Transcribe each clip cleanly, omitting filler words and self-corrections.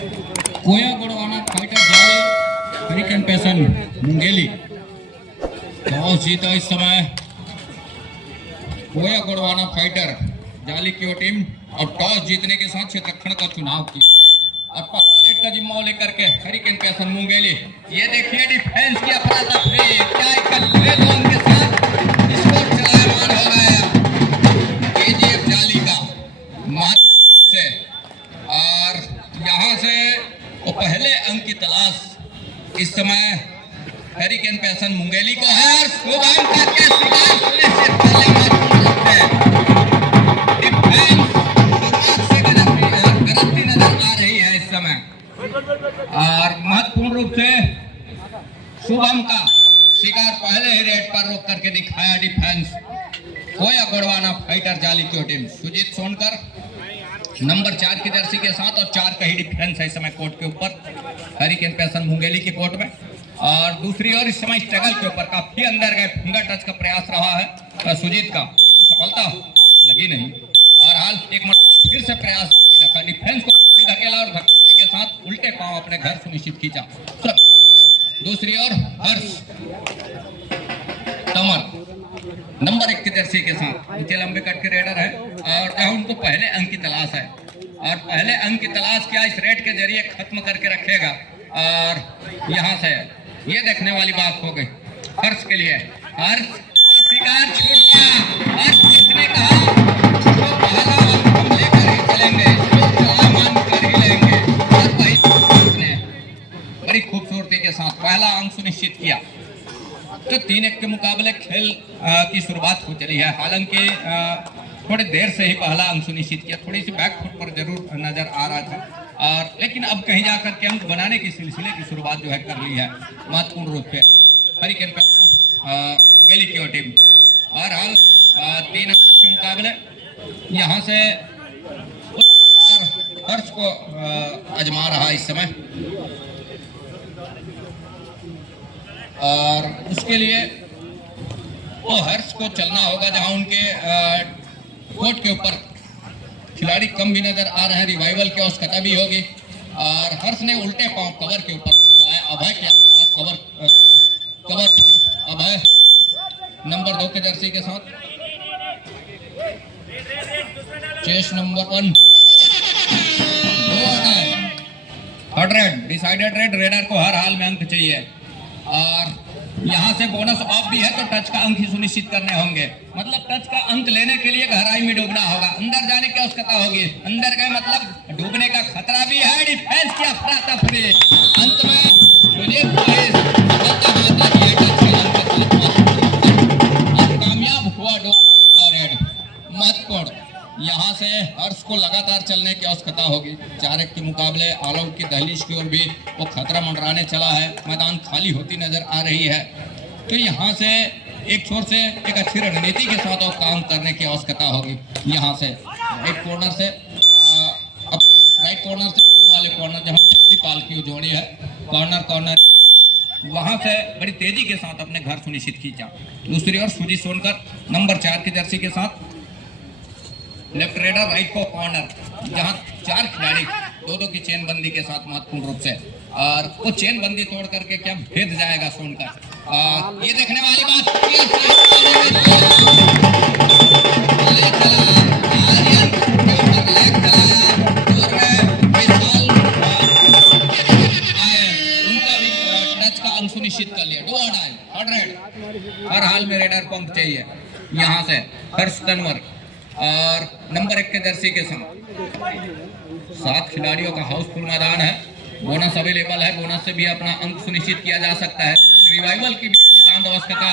कोया Gondwana fighter जाले hurricane passion Mungeli toss जीता इस समय कोया गोड़वाना फाइटर जाली की टीम और टॉस जीतने के साथ क्षेत्रक्षण का चुनाव की और पहला रेड का जिम्मा लेकर के हरिकेन पैसन मुंगेली। ये देखिए डिफेंस की अफरा-तफरी क्या एक अच्छे जोन के साथ स्कोर चलायमान हो गया केजीएफ जाली का महत्व से और यहाँ से वो पहले अंक की तलाश इस समय हरिकेन पैसन मुंगेली को है और शुभम करके शिकार सुनिश्चित करने में डिफेंस से करती नजर आ रही है इस समय और महत्वपूर्ण रूप से शुभम का शिकार पहले ही रेड पर रोक करके दिखाया डिफेंस कोया गोड़वाना फाइटर जाली की टीम। सुजीत सोनकर नंबर 4 की जर्सी के साथ और 4 का ही डिफेंस है इस समय कोर्ट के ऊपर हरिकेन पैसन मुंगेली की कोर्ट में। और दूसरी ओर इस समय स्ट्रगल के ऊपर काफी अंदर गए फिंगर टच का प्रयास रहा है सुजीत का, सफलता लगी नहीं और हाल एक मरतबा फिर से प्रयास रखा डिफेंस को धकेला और धकेलने के साथ उल्टे पांव अपने घर सुनिश्चित खींचा। दूसरी ओर हर्ष तमर नंबर 1 की जर्सी के साथ नीचे लंबे कट के रेडर है और जहां उनको पहले अंक की तलाश है और पहले अंक की तलाश क्या इस रेड के जरिए खत्म करके रखेगा और यहां से ये देखने वाली बात हो गई हर्ष के लिए। हर्ष शिकार छूट गया और हर्ष ने कहा तो पहला अंक हम लेकर ही चलेंगे, मान कर ही लेंगे और वही ने बड़ी खूबसूरती के साथ पहला अंक सुनिश्चित किया। तो 3-1 के मुकाबले खेल की शुरुआत हो चली है। हालांकि थोड़ी देर से ही पहला अंक सुनिश्चित किया, थोड़ी सी बैक फुट पर जरूर नजर आ रहा था और लेकिन अब कहीं जाकर के अंक बनाने की सिलसिले की शुरुआत जो है कर ली है महत्वपूर्ण रूप से हरिकेन मुंगेली की टीम। और हाल 3 अंक के मुकाबले यहाँ से हर्ष को आजमा रहा इस समय और उसके लिए वो हर्ष को चलना होगा जहां उनके कोर्ट के ऊपर खिलाड़ी कम भी नजर आ रहे हैं, रिवाइवल की आवश्यकता भी होगी और हर्ष ने उल्टे पांव कवर के ऊपर चलाया। अभय के कवर अभय नंबर 2 के जर्सी के साथ chest number 1 third raid decided raid raider को हर हाल में अंक चाहिए और यहाँ से बोनस ऑफ भी है तो टच का अंक ही सुनिश्चित करने होंगे, मतलब टच का अंक लेने के लिए गहराई में डूबना होगा, अंदर जाने की आवश्यकता होगी। अंदर गए मतलब डूबने का खतरा भी है। डिफेंस की अफरा-तफरी अंत में कामयाब हुआ रेड महत्वपूर्ण। यहाँ से हर्ष को लगातार चलने की आवश्यकता होगी। 4-1 के मुकाबले ऑल आउट की दहलीज की ओर भी वो खतरा मंडराने चला है, मैदान खाली होती नजर आ रही है। तो यहाँ से एक छोर से एक अच्छी रणनीति के साथ और काम करने की आवश्यकता होगी। यहाँ से राइट कॉर्नर से वाले कॉर्नर जहाँ पाल की जोड़ी है कॉर्नर वहां से बड़ी तेजी के साथ अपने घर सुनिश्चित खींचा। दूसरी ओर सुजीत सोनकर नंबर 4 की जर्सी के साथ लेफ्ट रेडर राइट को कॉर्नर जहां 4 खिलाड़ी 2-2 की चेन बंदी के साथ महत्वपूर्ण रूप से और वो चेन बंदी तोड़ करके क्या भेद जाएगा सोनकर। ये देखने वाली बात उनका भी टच का अंक सुनिश्चित कर लिया। हर हाल में रेडर को अंक चाहिए। यहाँ से हर्ष तनवर और नंबर 1 के जर्सी के साथ 7 खिलाड़ियों का हाउसफुल मैदान है। बोनस अवेलेबल है, बोनस से भी अपना अंक सुनिश्चित किया जा सकता है। रिवाइवल की भी नितांत आवश्यकता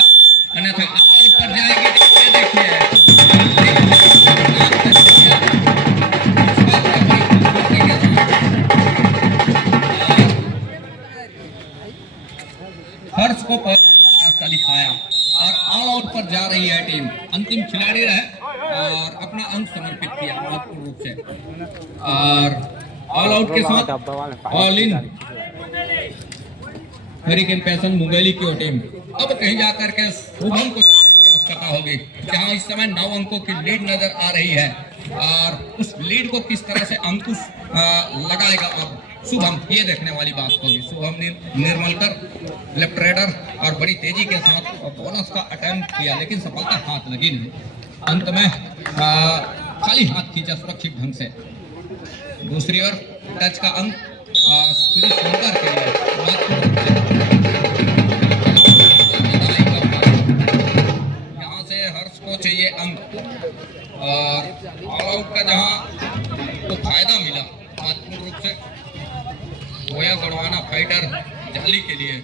अन्यथा आउट पर जाएगी। देखिए हर्ष को रास्ता दिखाया और ऑल आउट पर जा रही है टीम। अंतिम खिलाड़ी रहे और अपना अंक समर्पित किया महत्वपूर्ण रूप से और ऑल आउट के साथ all in hurricane passion Mungeli की टीम। अब कहीं जाकर के शुभम को आवश्यकता होगी जहां इस समय 9 अंकों की लीड नजर आ रही है और उस लीड को किस तरह से अंकुश लगाएगा अब शुभम, ये देखने वाली बात होगी। शुभम निर्मलकर लेफ्ट रेडर और बड़ी तेजी के साथ बोनस का अटेम्प्ट किया, लेकिन सफलता हाथ लगी नहीं। अंत में खाली हाथ खींचा सुरक्षित ढंग से। दूसरी ओर टच का अंक सुंदर के लिए यहाँ से हर्ष को चाहिए अंक, और ऑल आउट का जहाँ तो फायदा मिला महत्वपूर्ण रूप से गोया गढ़वाना फाइटर जाली के लिए,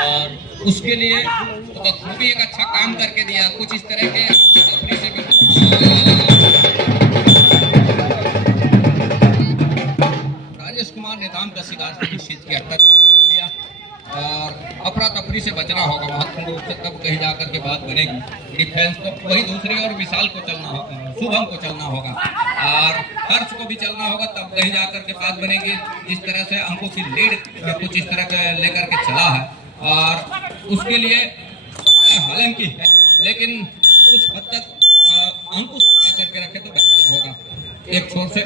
और उसके लिए तो बखूबी एक अच्छा काम करके दिया। कुछ इस तरह के से भी राजेश कुमार ने दाम का शिकार निश्चित किया, टच लिया, और अफरा तफरी से बचना होगा महत्वपूर्ण रूप से, तब कहीं जाकर के बात बनेगी। डिफेंस को वही दूसरी और विशाल को चलना होगा, शुभम को चलना होगा, और हर्ष को भी चलना होगा, तब कहीं जाकर के बात बनेगी। जिस तरह से अंकों की लीड कुछ इस तरह के लेकर के चला है, और उसके लिए हालांकि है, लेकिन कुछ हद तक अंकुश करके रखे तो बेहतर होगा। एक छोर से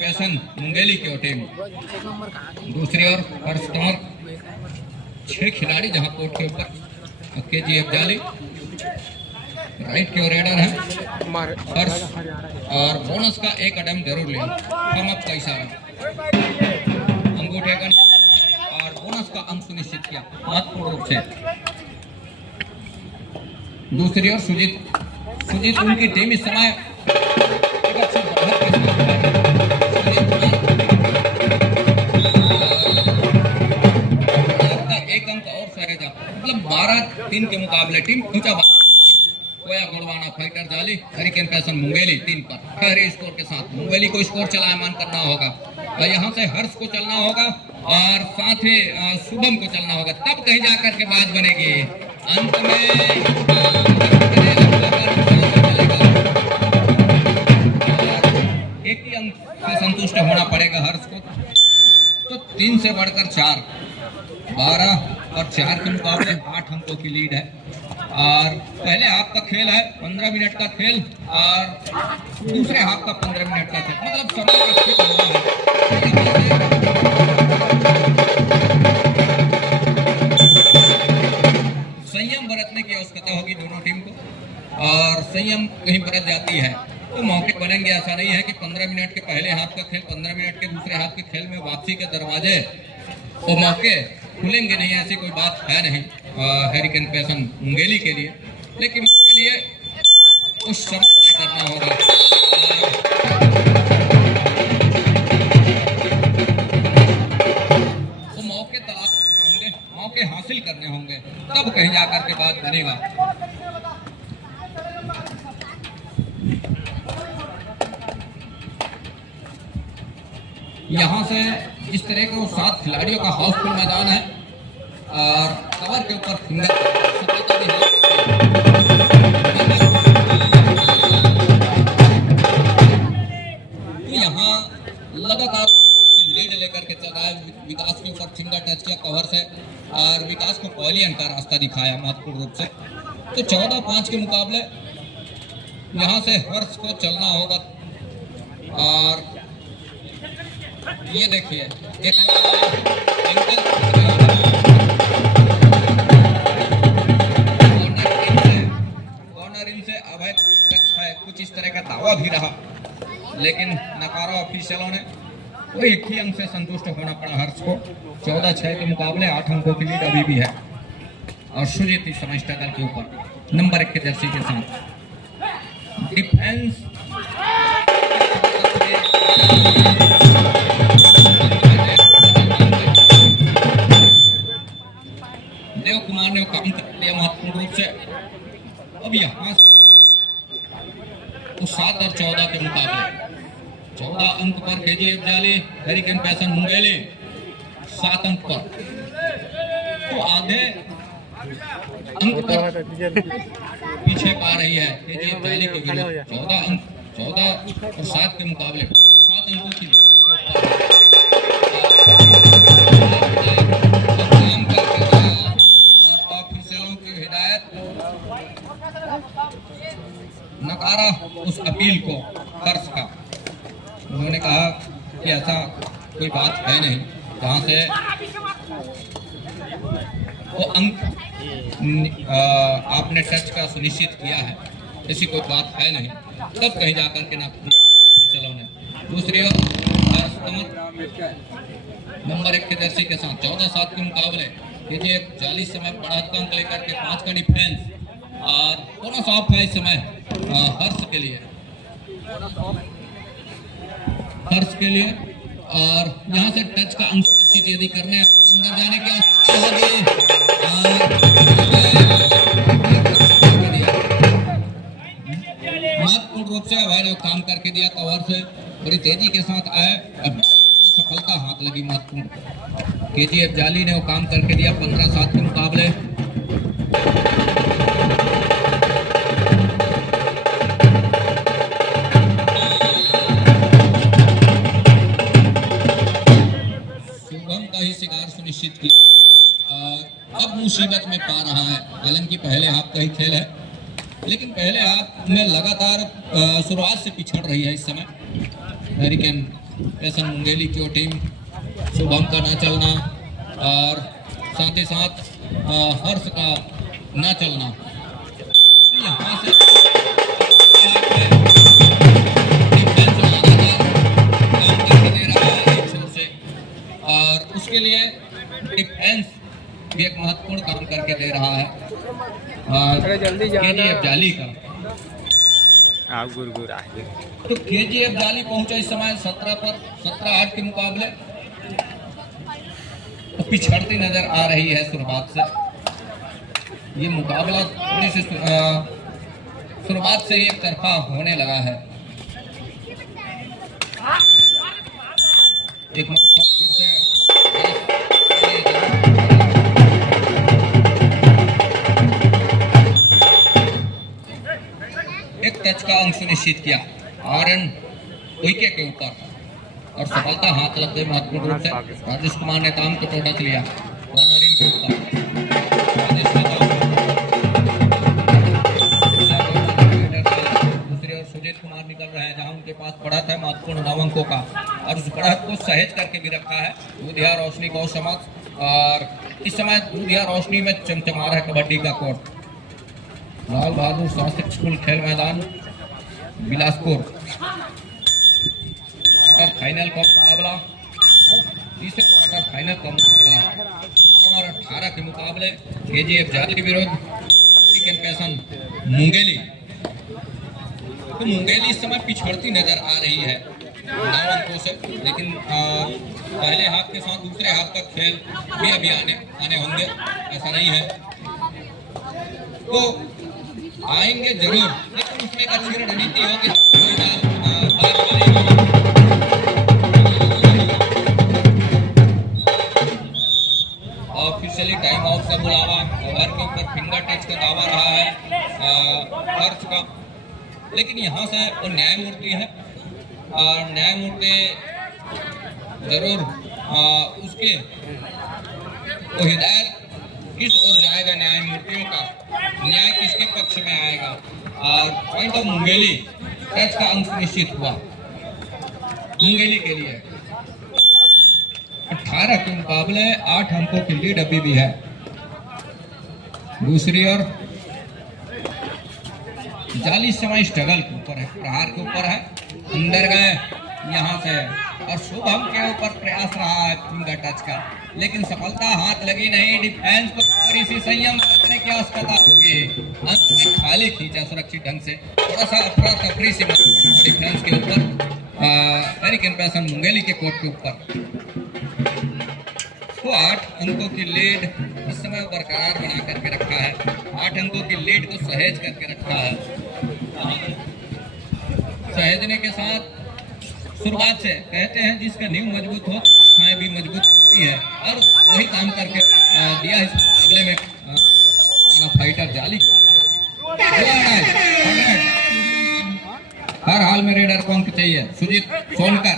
पैसन मुंगेली की टीम, दूसरी ओर हर्ष तंवर, 6 खिलाड़ी जहां कोर्ट के ऊपर केजीएफ जाली, राइट की ओर रेडर है हर्ष, और बोनस का एक अटेम्प्ट जरूर ले, कम अप का इशारा, अंगूठे का, और बोनस का अंक सुनिश्चित किया महत्वपूर्ण रूप से। दूसरी ओर सुजीत उनकी टीम इस समय एक अंक और सहेजा, मतलब 12-3 के मुकाबले टीम ऊंचा गोया गढ़वाना फाइटर जाली, हरिकेन पैसन मुंगेली 3 पर खैर स्कोर के साथ। मुंगेली को स्कोर चलायमान करना होगा, और यहाँ से हर्ष को चलना होगा, और साथ ही शुभम को चलना होगा, तब कहीं जाकर के बात बनेगी। अंत में एक ही अंक से संतुष्ट होना पड़ेगा हर्ष को, तो 3 से बढ़कर 4, 12 और 4 के मुकाबले 8 अंकों की लीड है। और पहले हाफ का खेल है 15 मिनट का खेल, और दूसरे हाफ का 15 मिनट का खेल, मतलब समय ठीक होना है। संयम बरतने की आवश्यकता होगी दोनों टीम को, और संयम कहीं बरत जाती है तो मौके बनेंगे। ऐसा नहीं है कि 15 मिनट के पहले हाफ का खेल 15 मिनट के दूसरे हाफ के खेल में वापसी के दरवाजे और मौके खुलेंगे नहीं, ऐसी कोई बात है नहीं हरिकेन पैसन मुंगेली के लिए, लेकिन उसके लिए कुछ समय तय करना होगा। तो मौके तलाश करने होंगे, मौके हासिल करने होंगे, तब कहीं जाकर के बात बनेगा। यहाँ से इस तरह के 7 खिलाड़ियों का हाउसफुल मैदान है, और कवर के ऊपर फिंगर तो यहाँ लगातार लीड लेकर के चल रहा है। विकास के ऊपर फिंगर टच किया कवर से, और विकास को पवेलियन का रास्ता दिखाया महत्वपूर्ण रूप से। तो 14-5 के मुकाबले यहाँ से हर्ष को चलना होगा, और ये देखिए एक कॉर्नर इन से अभय टच है, कुछ इस तरह का दावा भी रहा, लेकिन नकारा ऑफिशियलों ने। वो एक ही अंक से संतुष्ट होना पड़ा हर्ष को। 14-6 के मुकाबले 8 अंकों की लीड अभी भी है, और सुजीत इस समय स्ट्रगल के ऊपर नंबर 1 के जर्सी के साथ। डिफेंस देव कुमार ने काम कर लिया महत्वपूर्ण रूप से। अब यहाँ तो 7 और 14 के मुकाबले 14 अंक पर केजीएफ जाली, हरिकेन पैसन मुंगेली 7 अंक पर, तो आधे अंक पर पीछे पा रही है केजीएफ जाली के विरुद्ध। 14 अंक, 14 और 7 के मुकाबले 7 अंकों की नकारा उस अपील को हर्ष का। उन्होंने कहा कि ऐसा कोई बात है नहीं जहाँ से वो अंक आपने टच का सुनिश्चित किया है, ऐसी कोई बात है नहीं। तब कहीं जाकर के ना ने दूसरी ओर नंबर 1 के जर्सी के साथ 14-7 के मुकाबले ये 40 समय बढ़त अंक लेकर के 5 का डिफेंस और थोड़ा सा ऑफ है इस समय हर्ष के लिए और यहाँ से टच का अंक यदि करने अंदर जाने की महत्वपूर्ण रूप से भाई काम करके दिया कवर से बड़ी तेजी के साथ आए, अब सफलता हाथ लगी महत्वपूर्ण। केजीएफ जाली ने वो काम करके दिया 15-7 के मुकाबले। शुभम का ही शिकार सुनिश्चित की, अब मुसीबत में पा रहा है। हालांकि पहले हाफ का ही खेल है, लेकिन पहले हाफ में लगातार शुरुआत से पिछड़ रही है इस समय अमेरिकन पैसन मुंगेली की वो टीम। शुभम का ना चलना और साथ ही साथ हर्ष का ना चलना, यहाँ से और उसके लिए डिफेंस भी एक महत्वपूर्ण काम करके दे रहा है केजीएफ जाली का। तो केजीएफ जाली पहुंचा इस समय 17-8 के मुकाबले, तो पिछड़ती नजर आ रही है शुरुआत से। ये मुकाबला थोड़ी सी शुरुआत से एक तरफा होने लगा है। एक टच का अंक सुनिश्चित किया आरएन विकेट के ऊपर और सफलता हाथ लग गई महत्वपूर्ण रूप से। राजेश कुमार ने काम को टोटक लिया कॉर्नरिंग के ऊपर। दूसरी ओर सुजीत कुमार निकल रहे हैं जहां उनके पास बढ़त है महत्वपूर्ण 9 अंकों का और उस बढ़त को सहेज करके भी रखा है दूधिया रोशनी गौ समाज। और इस समय दूधिया रोशनी में चमचमा रहा है कबड्डी का कोर्ट। लाल बहादुर शास्त्री स्कूल खेल मैदान बिलासपुर। क्वार्टर फाइनल का मुकाबला, तीसरे क्वार्टर फाइनल का मुकाबला और 18 के मुकाबले केजीएफ जाली विरुद्ध पैसन मुंगेली। तो मुंगेली इस समय पिछड़ती नजर आ रही है 9 अंकों से, लेकिन पहले हाफ के साथ दूसरे हाफ का खेल भी अभी आने होंगे, ऐसा नहीं है। तो आएंगे जरूर, लेकिन उसमें एक अच्छी रणनीति होगी। ऑफिशियली टाइम आउट का बुलावा, ओवर के ऊपर फिंगर टच का दावा रहा है हर्ष का, लेकिन यहाँ से वो न्यायमूर्ति है और न्यायमूर्ति जरूर उसके वो हिदायत किस ओर जाएगा, न्यायमूर्तियों का न्याय किसके पक्ष में आएगा। और पॉइंट ऑफ मुंगेली टच का अंक निश्चित हुआ मुंगेली के लिए। 18 के मुकाबले 8 अंकों की लीड अभी भी है। दूसरी ओर जाली समय स्ट्रगल के ऊपर है, प्रहार के ऊपर है, अंदर गए यहाँ से और शुभम के ऊपर प्रयास रहा है फिंगर टच का, लेकिन सफलता हाथ लगी नहीं। डिफेंस को थोड़ी सी संयम रखने की आवश्यकता होगी। अंत में खाली खींचा सुरक्षित ढंग से, थोड़ा सा अफरा तफरी से डिफेंस के ऊपर अमेरिकन पैसन मुंगेली के कोर्ट के ऊपर। तो 8 अंकों की लीड इस समय बरकरार बना करके रखा है, 8 अंकों की लीड को सहेज करके रखा है। सहेजने के साथ शुरुआत से कहते हैं जिसका नींव मजबूत हो खाएं भी मजबूत होती है, और वही काम करके दिया इस मुकाबले में फाइटर जाली। हर हाल में रेडर को अंक चाहिए। सुजीत सोनकर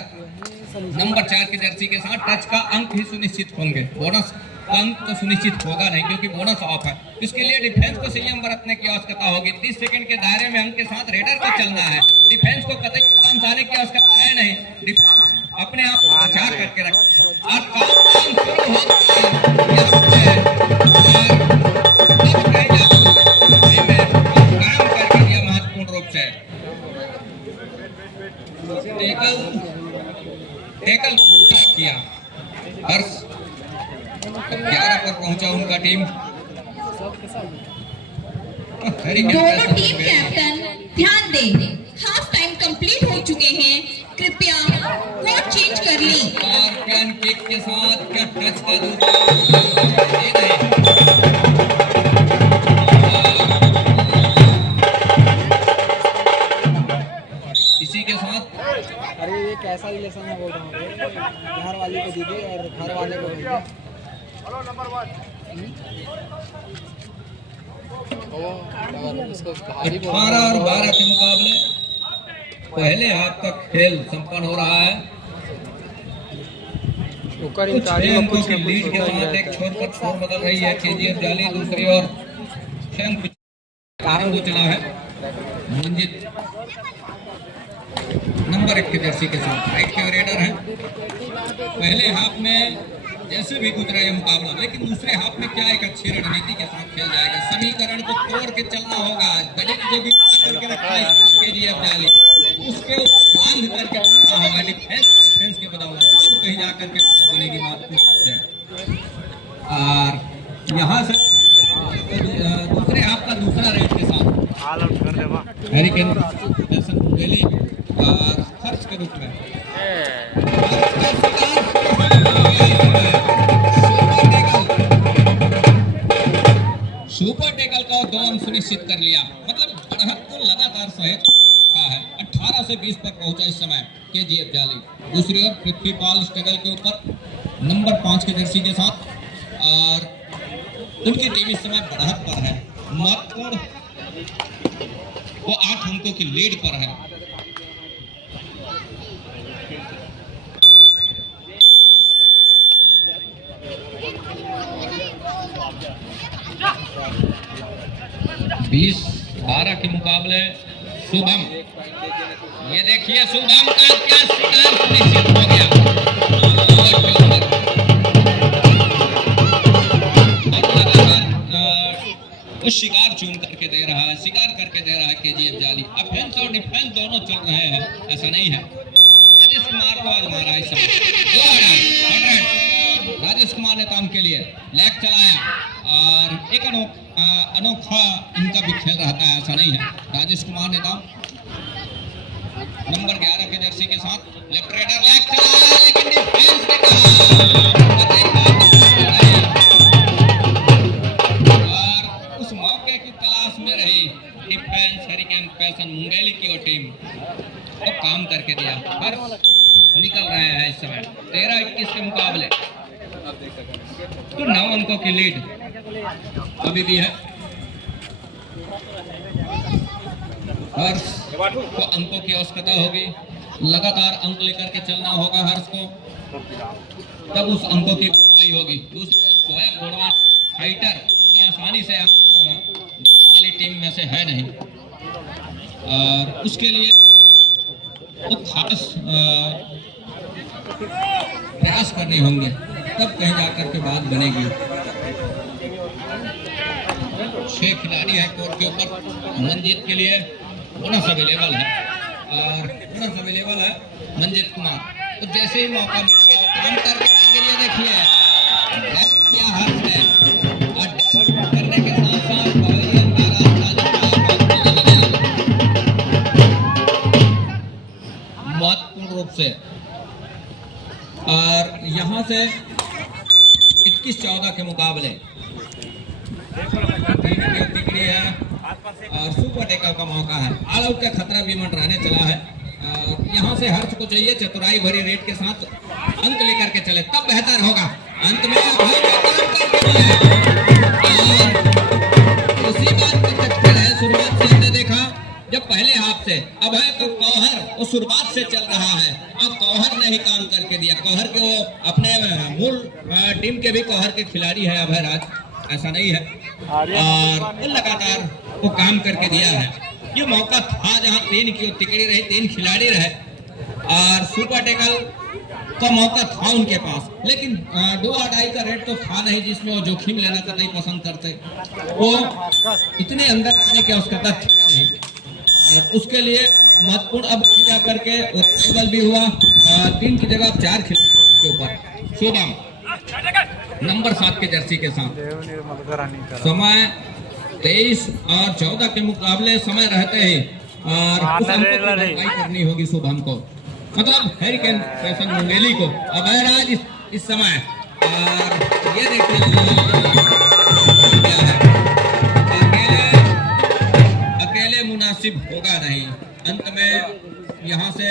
नंबर 4 की जर्सी के साथ टच का अंक ही सुनिश्चित होंगे। बोनस अंक तो सुनिश्चित होगा नहीं क्योंकि बोनस ऑफ है। इसके लिए डिफेंस को संयम बरतने की आवश्यकता होगी। 30 सेकंड के दायरे में अंक के साथ रेडर को चलना है। डिफेंस को कतई नुकसान आने की आवश्यकता है नहीं। डिफेंस अपने आप को बचा करके रखे और काम शुरू हो काम करके दिया महत्वपूर्ण रूप से। टेकल किया हर्ष 11 पर पहुंचा उनका टीम। दोनों टीम कैप्टन ध्यान दें, हाफ टाइम कंप्लीट हो चुके हैं, कृपया कोड चेंज कर लें। और पैन किक के साथ क्या टच का दूसरा इसी के साथ अरे ये कैसा रिलेशन है बोल रहा हूँ, घर वाले को दीदी और घर वाले को दीदी। 18 और 12 के मुकाबले पहले हाफ तक खेल संपन्न हो रहा है। कुछ 6 अंकों की लीड के साथ एक छोर पर छोर बदल रही है केजीएफ जाली। दूसरी ओर 6 अंक को चला है मंजित नंबर 1 के जर्सी के साथ राइट के रेडर है। पहले हाफ में जैसे भी गुजरा ये मुकाबला, लेकिन दूसरे हाफ में क्या एक अच्छी रणनीति के साथ खेल जाएगा। समीकरण को तोड़ के चलना होगा। गणित जो भी करके रखा है केजीएफ जाली उसके बांध करके चलना होगा। डिफेंस के बदौलत तो कहीं जाकर के बनेगी बात। और यहाँ से दूसरे हाफ का दूसरा रेड के साथ हैरिकेन मुंगेली और खर्च के रूप में सुपर टेकल का 2 अंक सुनिश्चित कर लिया। मतलब बढ़त को लगातार सहित का है। 18 से 20 पर पहुंचा इस समय केजीएफ जाली। दूसरी ओर पृथ्वीपाल स्ट्रगल के ऊपर नंबर 5 के जर्सी के साथ और उनकी टीम इस समय बढ़त पर है। महत्वपूर्ण वो 8 अंकों की लीड पर है। बीस 12 के मुकाबले शुभम, ये देखिए शुभम का क्या शिकार सुनिश्चित हो गया। उस शिकार चुन करके दे रहा है, शिकार करके दे रहा है केजीएफ जाली। ऑफेंस और डिफेंस दोनों चल रहे हैं, ऐसा नहीं है। राजेश कुमार को आजमा रहा है इस समय। राजेश कुमार ने काम के लिए लेग चलाया और एक अनोखा इनका भी खेल रहता है, ऐसा नहीं है। राजेश कुमार ने काम नंबर 11 के जर्सी के साथ लेफ्ट रेडर लेग चलाया, लेकिन डिफेंस ने और उस मौके की तलाश में रही डिफेंस हैरिकेन पैसन मुंगेली की और टीम को काम करके दिया। पर निकल रहे हैं इस समय 13-21 के मुकाबले। तो 9 अंकों की लीड अभी भी है। हर्ष को अंकों की आवश्यकता होगी। लगातार अंक लेकर के चलना होगा हर्ष को, तब उस अंकों की भरपाई होगी। दूसरी घोड़वा फाइटर आसानी से वाली टीम में से है नहीं। उसके लिए तो खास प्रयास करने होंगे, तब कहीं जाकर के बात बनेगी। 6 खिलाड़ी है कोर्ट के ऊपर। मंजीत के लिए बोनस अवेलेबल है और बोनस अवेलेबल है मंजीत कुमार। तो जैसे ही मौका काम करके लिए देखिए क्या हाथ है और करने के साथ साथ महत्वपूर्ण रूप से। और यहाँ से 21-14 के मुकाबले टिकड़ी है और सुपर टेकअप का मौका है। ऑल आउट का खतरा भी मंडराने चला है। यहाँ से हर्ष को चाहिए चतुराई भरी रेट के साथ अंक लेकर के चले, तब बेहतर होगा। अंत में उसी बात पर है। शुरुआत से हमने देखा जब पहले हाफ हिसाब से अभय का कौहर वो शुरुआत से चल रहा है। अब कौहर ने ही काम करके दिया। कौहर के वो अपने मूल टीम के भी कौहर के खिलाड़ी है अभय राज, ऐसा नहीं है, और लगातार वो काम करके दिया है। ये मौका था जहां 3 की टिकड़ी रही, 3 खिलाड़ी रहे और सुपर टेकल का मौका था उनके पास, लेकिन 2-2.5 का रेट तो था नहीं जिसमें वो जोखिम लेना तो नहीं पसंद करते। वो इतने अंदर आने की आवश्यकता थी नहीं, और उसके लिए महत्वपूर्ण अब जा करके टेबल भी हुआ। 3 की जगह 4 खिलाड़ी के ऊपर। शुभम नंबर 7 के जर्सी के साथ समय 23 और 14 के मुकाबले समय रहते ही और कुछ अंकों की भरपाई करनी होगी शुभम को, मतलब हैरिकेन फैशन मुंगेली को। अभय राज इस समय और ये देखिए क्या है, अकेले मुनासिब होगा नहीं। अंत में यहाँ से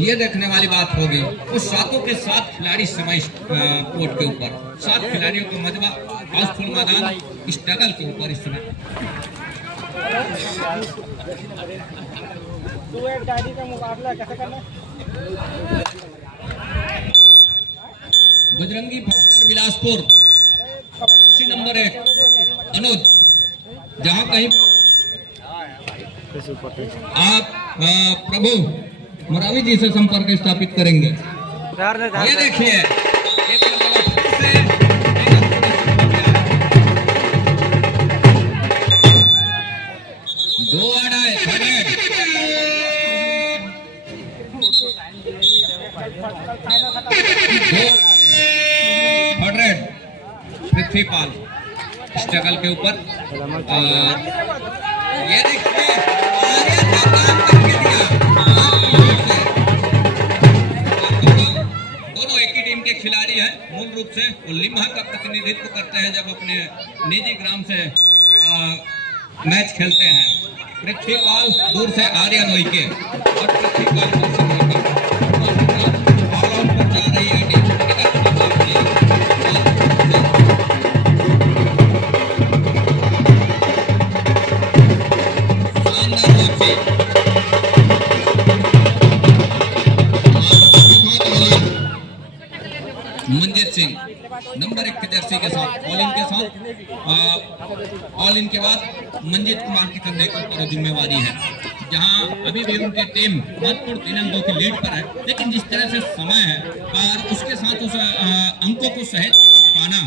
ये देखने वाली बात होगी वो 7 के 7 खिलाड़ी समय कोर्ट के ऊपर, 7 खिलाड़ियों को मजबा हाउसफुल मैदान स्ट्रगल के ऊपर इस समय। बजरंगी फाइटर बिलासपुर नंबर 1 अनुज, जहां कहीं आप प्रभु मुरावी जी से संपर्क स्थापित करेंगे। ये देखिए दो आड़ाए पृथ्वीपाल स्ट्रगल के ऊपर। ये देखिए दोनों एक ही टीम के खिलाड़ी हैं। मूल रूप से वो लिम्हा का प्रतिनिधित्व करते हैं जब अपने निजी ग्राम से मैच खेलते हैं। पृथ्वीपाल दूर से आर्यन उइके और पृथ्वीपाल दूर से ऑलराउंड पर जा रही है टीम। मंजीत सिंह नंबर 1 के जर्सी के साथ ऑल इन के साथ, ऑल इन के बाद मंजीत कुमार की कंधे के ऊपर जिम्मेवारी है, जहां अभी भी उनकी टीम महत्वपूर्ण 3 अंकों की लीड पर है। लेकिन जिस तरह से समय है और उसके साथ उस अंकों को सहेज पाना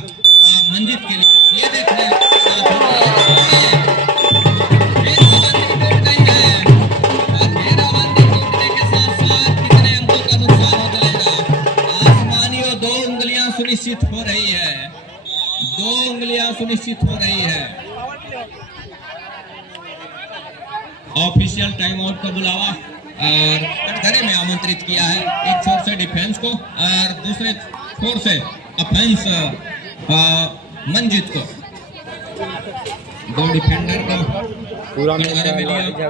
मंजीत के लिए, ये देख रहे सुनिश्चित हो रही है, 2 उंगलियां सुनिश्चित हो रही है। ऑफिशियल टाइम आउट का बुलावा और कटघरे में आमंत्रित किया है। एक छोर से डिफेंस को और दूसरे छोर से ऑफेंस मंजीत को। 2 डिफेंडर को कटघरे में लिया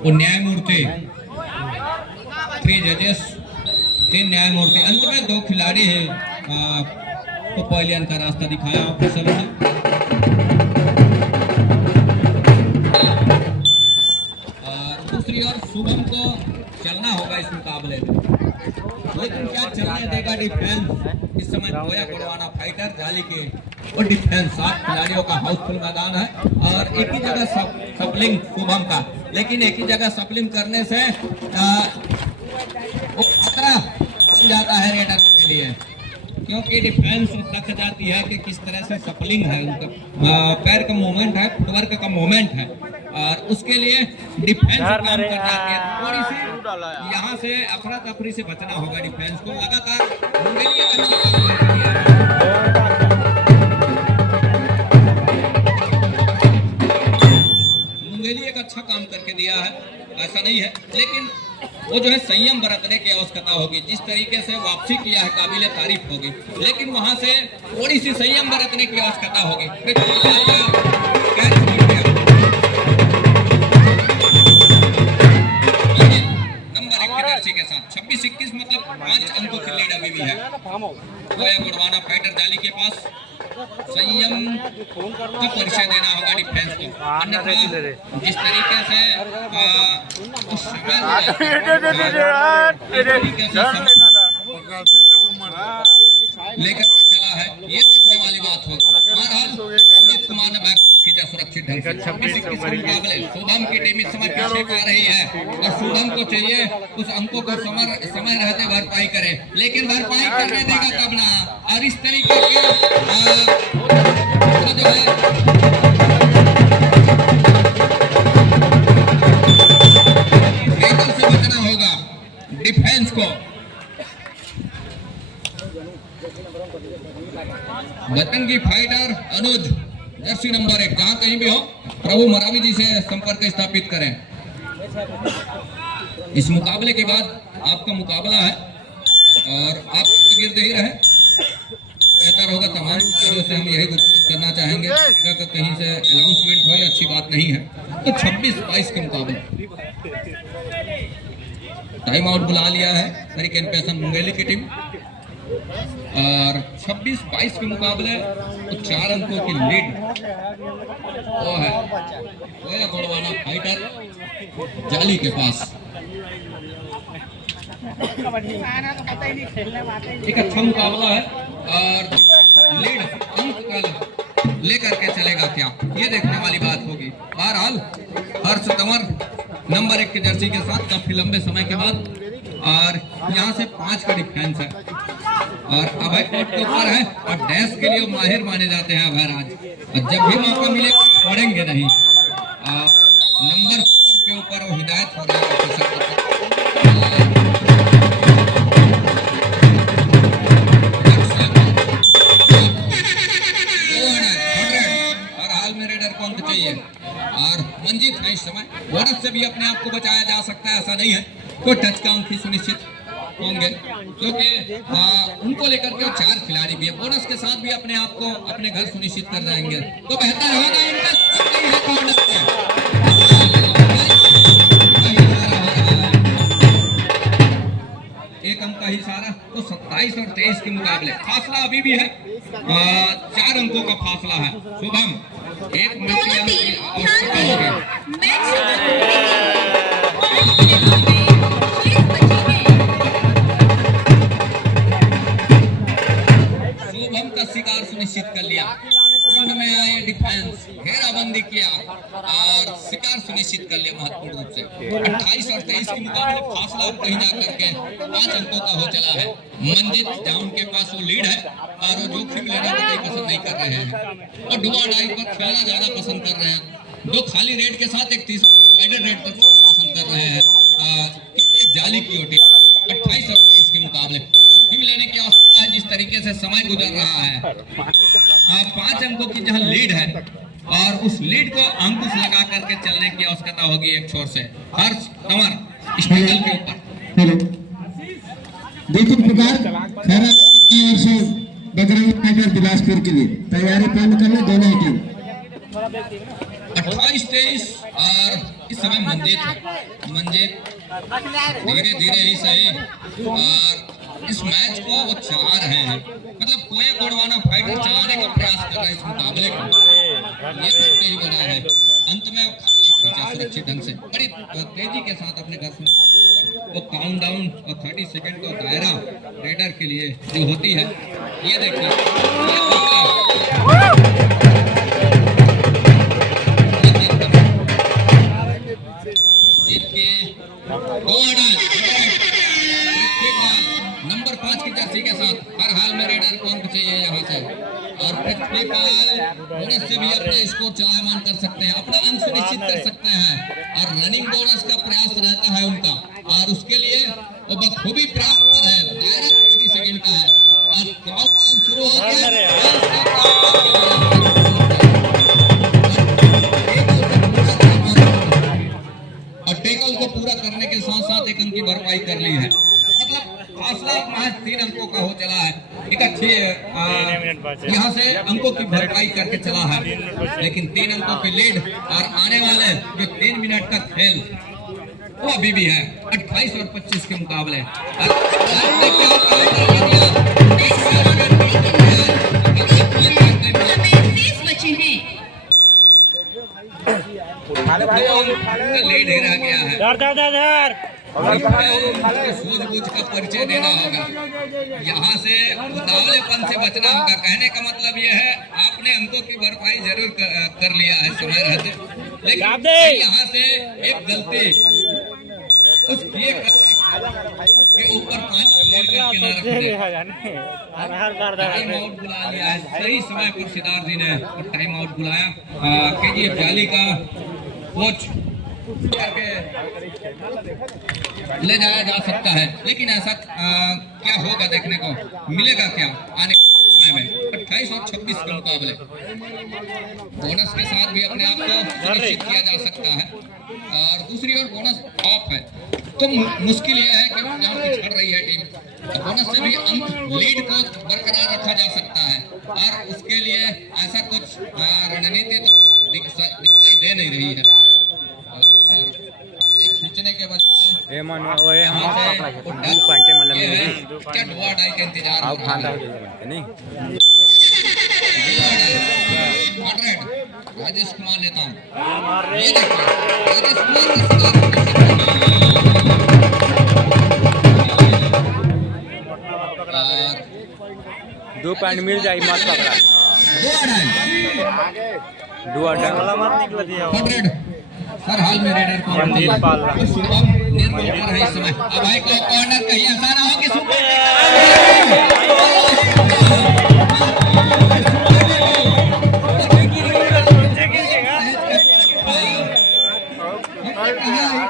वो न्यायमूर्ति, 3 जजेस, 3 न्यायमूर्ति। अंत में 2 खिलाड़ी हैं तो पहले का रास्ता दिखाया ऑफिसर ने। और दूसरी ओर शुभम को चलना होगा इस मुकाबले में, लेकिन क्या चलने देगा डिफेंस। इस समय गोया गुड़वाना फाइटर जाली के और डिफेंस 7 खिलाड़ियों का हाउसफुल मैदान है और एक ही जगह सपलिंग शुभम का, लेकिन एक ही जगह सपलिंग करने से वो खतरा जाता है रेडर के लिए, क्योंकि डिफेंस थक जाती है कि किस तरह से सपलिंग है, उनका पैर का मूवमेंट है, फुटवर्क का मूवमेंट है और उसके लिए डिफेंस काम कर जाती है। थोड़ी सी यहाँ से अफरा तफरी से बचना होगा डिफेंस को। लगातार मुंगेली एक अच्छा काम करके दिया है, ऐसा नहीं है, लेकिन वो जो है संयम बरतने की आवश्यकता होगी। जिस तरीके से वापसी किया है काबिले तारीफ होगी, लेकिन वहां से थोड़ी सी संयम बरतने की आवश्यकता होगी। नंबर 1 के जर्सी के साथ 26-21 मतलब 5 अंकों की लीड अभी भी है। गोया गुड़वाना फाइटर जाली के पास संयम का परिचय देना होगा डिफेंस को, अन्यथा जिस तरीके से उस समय लेकर चला है, ये देखने वाली बात हो। बहरहाल अमित कुमार ने बैक खींचा सुरक्षित ढंग से। 26-21 के मुकाबले शुभम की टीम इस समय पीछे पा रही है और शुभम को चाहिए उस अंकों को समय रहते भरपाई करे, लेकिन भरपाई करने देगा कब ना। और इस तरीके के जो है से बचना होगा डिफेंस को। बतंगी फाइटर अनुज जर्सी नंबर 1, जहां कहीं भी हो प्रभु मरावी जी से संपर्क स्थापित करें। इस मुकाबले के बाद आपका मुकाबला है और आप गिरते ही रहे, बेहतर होगा। तमाम लोगों से हम यही करना चाहेंगे कि कहीं से अनाउंसमेंट हो, अच्छी बात नहीं है। तो 26-22 के मुकाबले टाइम आउट बुला लिया है हरिकेन पैसन मुंगेली की टीम और 26-22 के मुकाबले तो 4 अंकों की लीड वो है गोड़वाना फाइटर जाली के पास। एक अच्छा मुकाबला है और लीड अंक कल लेकर के चलेगा क्या, ये देखने वाली बात होगी। बहरहाल हर्ष तंवर नंबर 1 की जर्सी के साथ काफी लंबे समय के बाद, और यहाँ से 5 का डिफेंस है और अभय कोर्ट के ऊपर है और डैश के लिए माहिर माने जाते हैं अभय राज, और जब भी मौका मिले छोड़ेंगे नहीं। नंबर 4 के ऊपर वो हिदायत हो रही है। और मंजीत है इस समय, बोनस से भी अपने आप को बचाया जा सकता है, ऐसा नहीं है। कोई टच का अंक सुनिश्चित होंगे क्योंकि उनको लेकर के 4 खिलाड़ी भी है, बोनस के साथ भी अपने आप को अपने घर सुनिश्चित कर जाएंगे तो बेहतर होगा। एक अंक का ही सारा, तो 27 और 23 के मुकाबले फासला अभी भी है, 4 अंकों का फासला है। शुभम एक मैच शुभम का शिकार सुनिश्चित कर लिया, फ्रंट में आए डिफेंस, घेराबंदी किया और शिकार सुनिश्चित कर लिया महत्वपूर्ण रूप से। 28 और 23 के मुकाबले फासला कहीं जाकर के 5 अंकों का हो चला है। मंजित डाउन के पास वो लीड है और वो जोखिम लेना को कोई पसंद नहीं कर रहे हैं और डुबा डाइव पर खेलना ज्यादा पसंद कर रहे हैं। 2 खाली रेड के साथ एक तीसरा रेड पर पसंद कर रहे हैं। जाली की ओटी 28 और 23 के मुकाबले जोखिम लेने की आवश्यकता है। जिस तरीके से समय गुजर रहा है, 5 अंकों की जहां लीड है और उस लीड को अंकुश लगा करके चलने की आवश्यकता होगी एक छोर से। हर्ष तंवर स्टेटल के ऊपर देखो प्रकार खैरा से बजरंग फाइटर बिलासपुर के लिए तैयारी पूर्ण कर ले दोनों ही टीम। 28-23 और इस समय मंजित धीरे धीरे ही सही और इस मैच को वो चला रहे हैं, मतलब कोई गोड़वाना फाइटर चलाने का प्रयास कर रहे हैं इस मुकाबले को। ये देखते ही बना है अंत में सुरक्षित ढंग से बड़ी तेजी के साथ अपने घर से वो काउंट डाउन और 30 सेकंड का दायरा रेडर के लिए जो होती है, ये देखिए नंबर 5 की जर्सी के साथ हर हाल में रेडर को अंक चाहिए यहाँ से और बोनस से भी अपना स्कोर चलायमान कर सकते हैं, अपना अंक सुनिश्चित कर सकते हैं और रनिंग बोनस का प्रयास रहता है उनका और उसके लिए वो बखूबी प्रयास कर रहे हैं। दायरा 30 सेकंड का है और काउंटडाउन शुरू हो गया और टेकल को पूरा करने के साथ साथ एक अंक की भरपाई कर ली है, मतलब फासला महज 3 अंकों का हो चला है। एक अच्छी यहाँ से अंकों की भरपाई करके चला है, लेकिन 3 अंकों की लीड और आने वाले जो 3 मिनट का खेल वो अभी भी है 28 और 25 के मुकाबले। 2 अंक का लीड ही रह गया है। सूझबूझ का परिचय देना होगा, यहाँ से उतावलेपन से बचना होगा। कहने का मतलब यह है आपने अंकों की भरपाई जरूर कर लिया है समय रहते, लेकिन यहाँ से एक गलती उस किए के ऊपर 5 करके न रख दे। टाइम आउट बुला लिया है सही समय पर सिद्धार्थ जी ने टाइम आउट बुलाया। KGF जाली का कोच करके ले जाया जा सकता है, लेकिन ऐसा क्या होगा देखने को मिलेगा क्या आने समय में। 28 और 26 के मुकाबले बोनस के साथ भी अपने आप को सुनिश्चित किया जा सकता है, और दूसरी ओर बोनस ऑफ है तो मुश्किल यह है कि जहाँ पिछड़ रही है टीम, बोनस से भी अंक लीड को बरकरार रखा जा सकता है, और उसके लिए ऐसा कुछ रणनीति तो दिखाई दे नहीं रही है। खींचने के बजाय राजेश कुमार लेता हूँ। दो पॉइंट मिल जाए मत पकड़ा 100 हर हाल में रेडर को निर्भर कर है इस समय। अब एक कॉर्नर कहीं ऐसा ना हो कि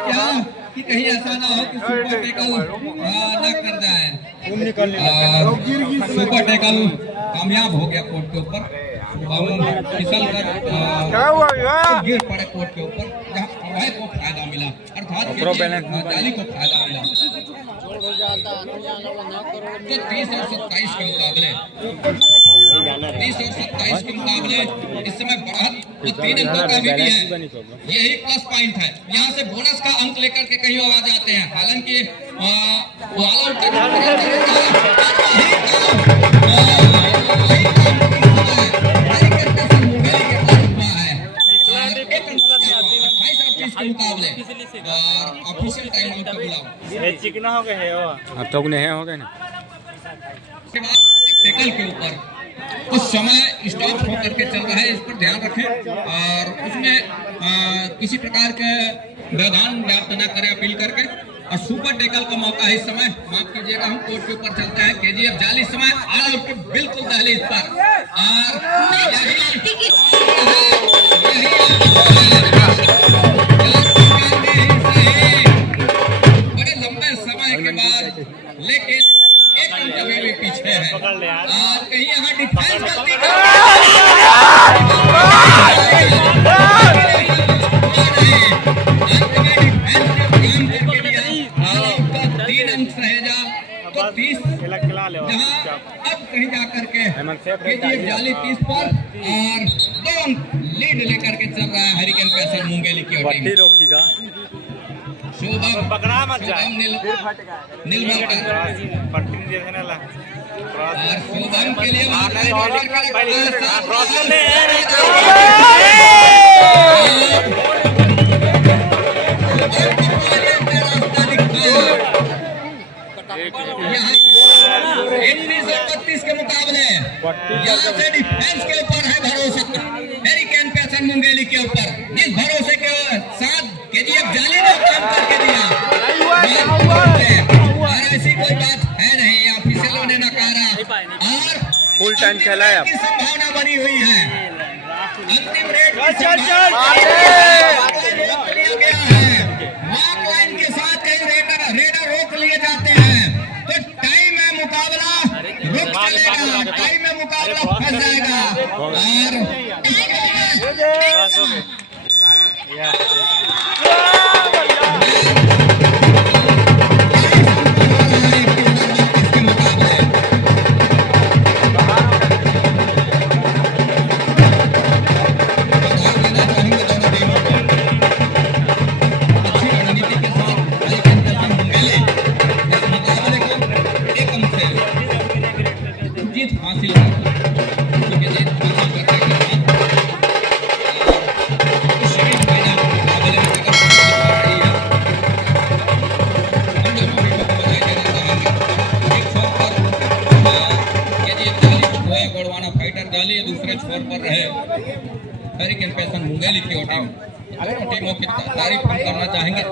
क्या कि कहीं ऐसा ना हो कि सुपर टैकल ना कर जाए। सुपर टैकल कामयाब हो गया कोर्ट के ऊपर, फिसल कर गिर पड़े कोर्ट के ऊपर, जहाँ अभय को फायदा मिला, अर्थात जाली को फायदा मिला। तो 30 और 27 के मुकाबले 30 और 27 के मुकाबले इस समय बढ़त तो 3 अंकों का भी है, यही प्लस पॉइंट है। यहाँ से बोनस का अंक लेकर के कहीं और आ जाते हैं, हालांकि ऑल आउट के मुकाबले और ऑफिशियल टाइम आउट का बुलाओ चिकना हो गए हैं अब तो नहीं हो गए ना। के बाद टैकल के ऊपर कुछ समय स्टॉप होकर के चल रहा है, इस पर ध्यान रखें और उसमें किसी प्रकार के व्यवधान व्याप्त न करें अपील करके। और सुपर टैकल का मौका है इस समय, माफ कीजिएगा हम कोर्ट के ऊपर चलते हैं। KGF जाली इस समय ऑल आउट के बिल्कुल दहलीज पर, और बड़े लंबे समय के बाद लेकिन एक अंक अभी भी पीछे है, और कहीं यहाँ डिफेंस गलती तो 30 जहाँ अब कहीं जाकर के KGF जाली 30 पर और 2 अंक लीड लेकर के चल रहा है हरिकेन पेसर मुंगेली की टीम। शुभम पकड़ा मत जाए नीलमलकर और शुभम के लिए के मुकाबले यहाँ से डिफेंस के ऊपर है भरोसा हरिकेन पेसर मुंगेली के ऊपर, जिस भरोसे के साथ KGF जाली ने काम करके दिया, और ऐसी कोई बात है नहीं, ऑफिशियलों ने नकारा और फुल टाइम खेला है। की संभावना बनी हुई है। अंतिम रेड गया है, वॉक लाइन के साथ कई रेडर रोक लिए जाते हैं, तो टाइम में मुकाबला रुक चलेगा, टाइम में मुकाबला फंस जाएगा और ढूंढे लिखी हो टीम टीमों की तारीफ हम करना चाहेंगे।